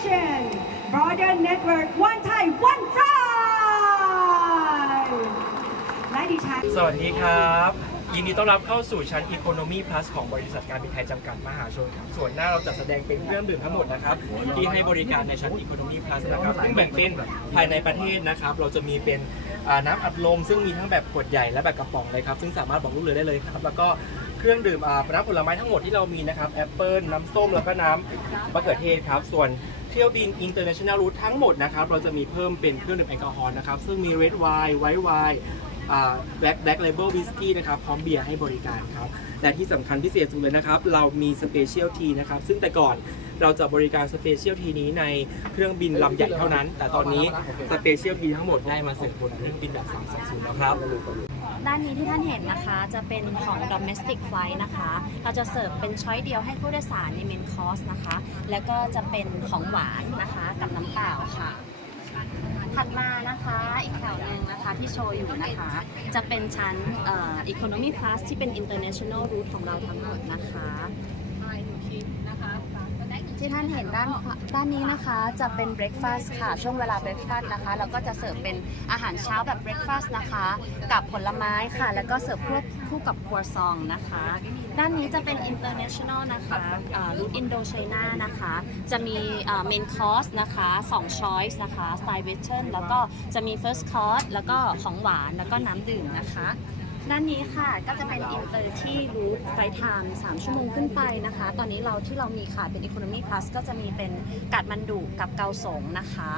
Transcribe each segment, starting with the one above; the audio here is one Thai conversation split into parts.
Production Broader Network One Thai One Fry และดิฉันสวัสดีครับ ยินดีต้อนรับเข้าสู่ชั้น Economy Plus ของบริษัทการบินไทยจำกัดมหาชนครับ ส่วนหน้าเราจัดแสดงเป็นเครื่องดื่มทั้งหมดนะครับ ที่ให้บริการในชั้น Economy Plus นะครับ ซึ่งแบ่งเป็นภายในประเทศนะครับ เราจะมีเป็นอ่าน้ำอัดลม ซึ่งมีทั้งแบบขวดใหญ่และแบบกระป๋องเลยครับ ซึ่งสามารถบอกลูกเรือได้เลยครับ แล้วก็ เครื่องดื่มอ่าน้ำผลไม้ทั้งหมดที่เรามีนะครับแอปเปิลน้ำส้มแล้วก็น้ำมะเขือเทศครับส่วนเที่ยวบิน International Route ทั้งหมดนะครับเราจะมีเพิ่มเป็นเครื่องดื่มแอลกอฮอล์นะครับซึ่งมี Red Wine White Wine แบล็กแบล็กเลเบลวิสกี้นะครับพร้อมเบียร์ให้บริการครับและที่สำคัญพิเศษสุดเลยนะครับ เรามีสเปเชียลทีนะครับซึ่งแต่ก่อนเราจะบริการสเปเชียลทีนี้ในเครื่องบินลำใหญ่เท่านั้น แต่ตอนนี้สเปเชียลทีทั้งหมดได้มาเสริมบนเครื่องบินแบบ320แล้วครับ ด้านนี้ที่ท่านเห็นนะคะ จะเป็นของ domestic flight นะคะ เราจะเสิร์ฟเป็นช้อยเดียวให้ผู้โดยสารในเมนคอร์สนะคะ แล้วก็จะเป็นของหวานนะคะกับน้ำเปล่าค่ะ ถัดมานะคะอีกแถวหนึ่งนะคะที่โชว์อยู่นะคะ จะเป็นชั้นเอ่อ economy class ที่เป็น international route ของเราทั้งหมดนะคะ ที่ท่านเห็นด้านขวาด้านนี้นะคะจะเป็น breakfast ค่ะ ช่วงเวลา breakfast นะคะเราก็จะเสิร์ฟเป็นอาหารเช้าแบบ breakfast นะคะ กับผลไม้ค่ะ แล้วก็เสิร์ฟคู่คู่กับครัวซองนะคะ ด้านนี้จะเป็น international นะคะรูทอินโดไชน่านะคะ จะมีเมนคอร์สนะคะ2 choice นะคะ style western แล้วก็จะมี first course แล้วก็ของหวานแล้วก็น้ำดื่มนะคะ ด้านนี้ค่ะก็จะเป็นอินเตอร์ที่รูทไฟทาง3 ชั่วโมงขึ้นไปนะคะ ตอนนี้เราที่เรามีค่ะเป็นอีโคโนมี่พลัสก็จะมีเป็นกัดมันดุกับเกาสงนะคะ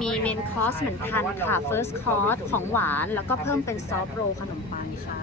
มีเมนคอร์สเหมือนทันค่ะเฟิร์สคอร์สของหวาน แล้วก็เพิ่มเป็นซอฟโรขนมปังค่ะ